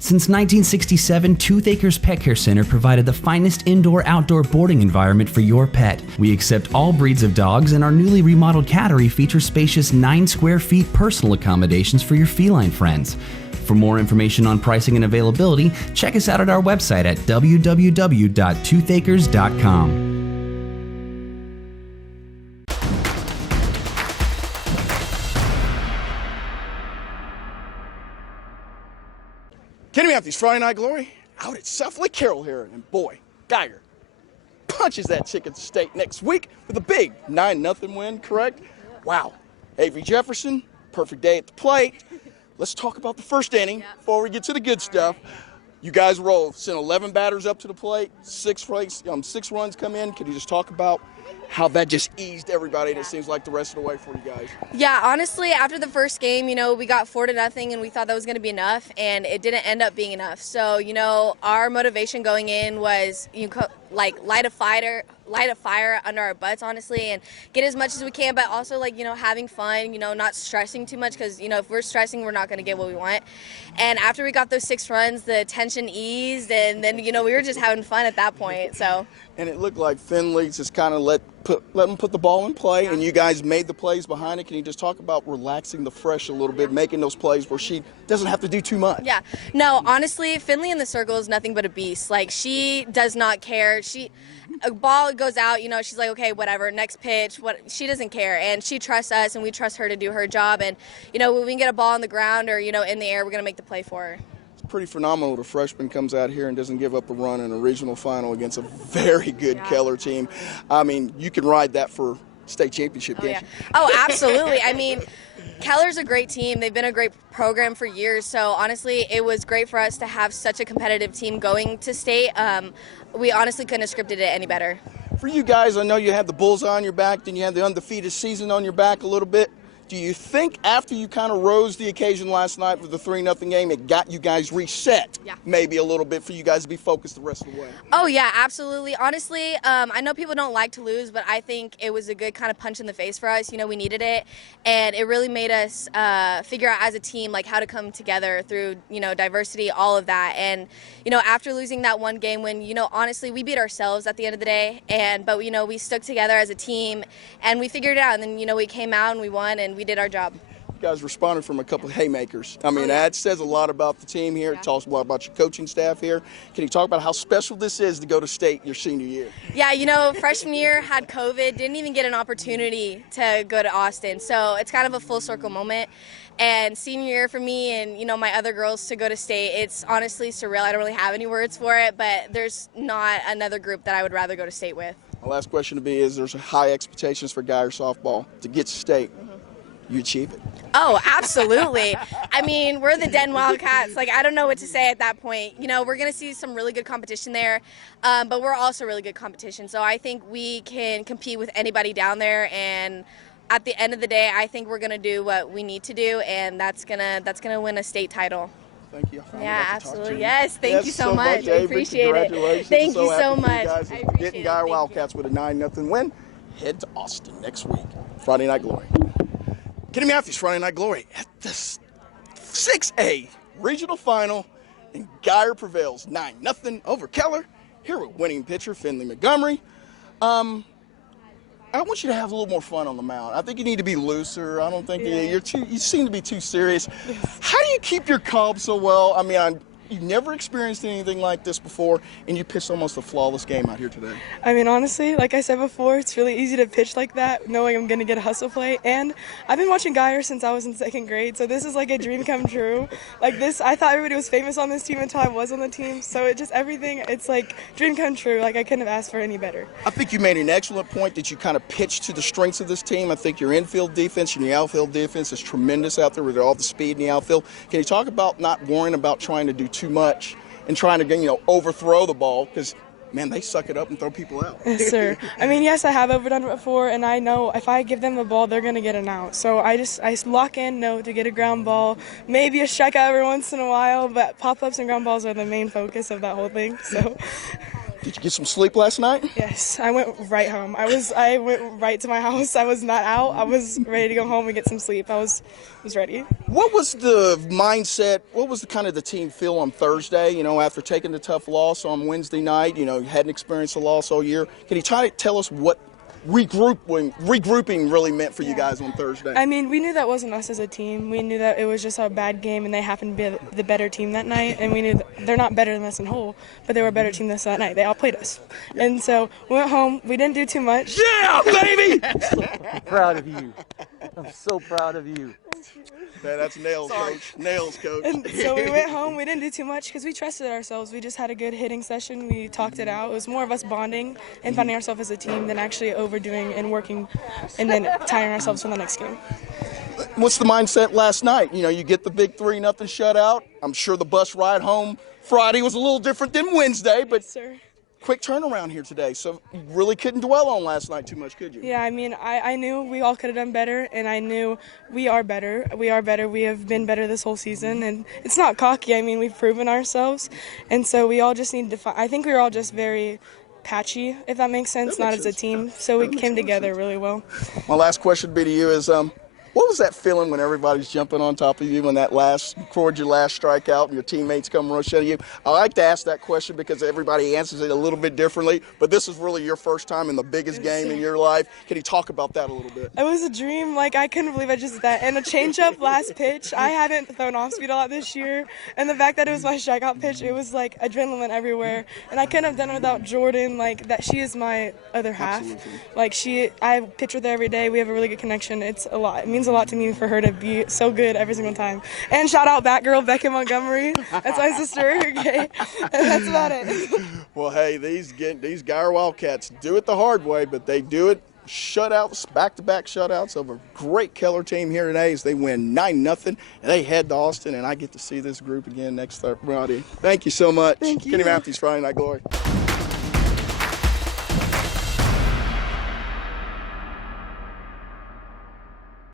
Since 1967, Tooth Acres Pet Care Center provided the finest indoor-outdoor boarding environment for your pet. We accept all breeds of dogs, and our newly remodeled cattery features spacious 9 square feet personal accommodations for your feline friends. For more information on pricing and availability, check us out at our website at www.toothacres.com. Kenny Matthews, Friday Night Glory, out at South Lake Carroll here, and boy, Geiger punches that chicken to state next week with a big 9-0 win, correct? Wow. Avery Jefferson, perfect day at the plate. Let's talk about the first inning before we get to the good stuff. You guys roll, sent 11 batters up to the plate, 6 runs come in. Could you just talk about how that just eased everybody, and it seems like the rest of the way for you guys? Yeah, honestly, after the first game, we got 4-0, and we thought that was going to be enough, and it didn't end up being enough. So, our motivation going in was, light a fire under our butts, honestly, and get as much as we can, but also, having fun, not stressing too much, because, if we're stressing, we're not going to get what we want. And after we got those 6 runs, the tension eased, and then, we were just having fun at that point, so. And it looked like Finley just kind of let them put the ball in play, and you guys made the plays behind it. Can you just talk about relaxing the fresh a little bit, making those plays where she doesn't have to do too much? Yeah. No, honestly, Finley in the circle is nothing but a beast. She does not care. A ball goes out, she's like, okay, whatever, next pitch. She doesn't care, and she trusts us, and we trust her to do her job. And, when we get a ball on the ground or, in the air, we're going to make the play for her. Pretty phenomenal. The freshman comes out here and doesn't give up a run in a regional final against a very good Keller team. I mean, you can ride that for state championship, can't you? Oh, absolutely. I mean, Keller's a great team. They've been a great program for years. So, honestly, it was great for us to have such a competitive team going to state. We honestly couldn't have scripted it any better. For you guys, I know you had the bullseye on your back, then you had the undefeated season on your back a little bit. Do you think after you kind of rose the occasion last night with the 3-0 game, it got you guys reset maybe a little bit for you guys to be focused the rest of the way? Oh, yeah, absolutely. Honestly, I know people don't like to lose, but I think it was a good kind of punch in the face for us. We needed it, and it really made us figure out as a team, how to come together through, diversity, all of that. And, after losing that one game when, honestly, we beat ourselves at the end of the day, but, we stuck together as a team, and we figured it out. And then, we came out and we won, and we did our job. You guys responded from a couple of haymakers. I mean, that says a lot about the team here. It tells a lot about your coaching staff here. Can you talk about how special this is to go to state your senior year? Yeah, freshman year had COVID, didn't even get an opportunity to go to Austin. So it's kind of a full circle moment. And senior year for me and, my other girls to go to state, it's honestly surreal. I don't really have any words for it, but there's not another group that I would rather go to state with. My last question to be is there's high expectations for Geiger softball to get to state. You achieve it. Oh, absolutely. I mean, we're the Den Wildcats. I don't know what to say at that point. We're going to see some really good competition there, but we're also really good competition. So I think we can compete with anybody down there, and at the end of the day, I think we're going to do what we need to do, and that's gonna win a state title. Thank you. Yeah, absolutely. Yes, thank you so much. I appreciate it. Thank you so much. You guys getting Geiger Wildcats with a 9-0 win. Head to Austin next week. Friday Night Glory. Kenny Matthews, Friday Night Glory at the 6A regional final, and Geiger prevails 9-0 over Keller. Here with winning pitcher Finley Montgomery. I want you to have a little more fun on the mound. I think you need to be looser. I don't think you seem to be too serious. How do you keep your calm so well? I mean, you've never experienced anything like this before, and you pitched almost a flawless game out here today. I mean, honestly, like I said before, it's really easy to pitch like that, knowing I'm going to get a hustle play. And I've been watching Geiger since I was in 2nd grade, so this is like a dream come true. I thought everybody was famous on this team until I was on the team, so it's like dream come true. I couldn't have asked for any better. I think you made an excellent point that you kind of pitched to the strengths of this team. I think your infield defense and your outfield defense is tremendous out there with all the speed in the outfield. Can you talk about not worrying about trying to do too much and trying to, overthrow the ball? Because, man, they suck it up and throw people out. Yes, sir. I mean, yes, I have overdone it before, and I know if I give them the ball, they're going to get an out. So I lock in, know to get a ground ball, maybe a strikeout every once in a while, but pop-ups and ground balls are the main focus of that whole thing. So. Did you get some sleep last night? Yes, I went right home. I went right to my house. I was not out. I was ready to go home and get some sleep. I was ready. What was the mindset? What was the kind of the team feel on Thursday? You know, after taking the tough loss on Wednesday night, you know, you hadn't experienced a loss all year. Can you try to tell us what regrouping really meant for you guys on Thursday? I mean, we knew that wasn't us as a team. We knew that it was just a bad game, and they happened to be the better team that night. And we knew that they're not better than us in whole, but they were a better team than us that night. They outplayed us. And so we went home. We didn't do too much. Yeah, baby! Proud of you. I'm so proud of you. That's nails, coach. Nails, coach. And so we went home. We didn't do too much because we trusted ourselves. We just had a good hitting session. We talked it out. It was more of us bonding and finding ourselves as a team than actually overdoing and working and then tiring ourselves for the next game. What's the mindset last night? You know, you get the big 3-0 shutout. I'm sure the bus ride home Friday was a little different than Wednesday, but Sir. quick turnaround here today. So you really couldn't dwell on last night too much, could you? Yeah, I mean, I knew we all could have done better, and I knew we are better. We are better. We have been better this whole season, and it's not cocky. I mean, we've proven ourselves, and so we all just need to I think we were all just very patchy, if that makes sense, not as a team. So we came together really well. My last question would be to you is, what was that feeling when everybody's jumping on top of you when that record your last strikeout and your teammates come rush at you? I like to ask that question because everybody answers it a little bit differently, but this is really your first time in the biggest game in your life. Can you talk about that a little bit? It was a dream. Like, I couldn't believe I just did that. And a changeup last pitch. I haven't thrown off speed a lot this year. And the fact that it was my strikeout pitch, it was like adrenaline everywhere. And I couldn't have done it without Jordan. Like, that she is my other half. Absolutely. Like, I pitch with her every day. We have a really good connection. It's a lot. It means a lot to me for her to be so good every single time. And shout out Batgirl Becky Montgomery. That's my sister. Okay. And that's about it. Well, hey, these Geyer Wildcats do it the hard way, but they do it shutouts, back-to-back shutouts of a great Keller team here today as they win 9-0, and they head to Austin, and I get to see this group again next Friday. Thank you so much. Thank you. Kenny Matthews, Friday Night Glory.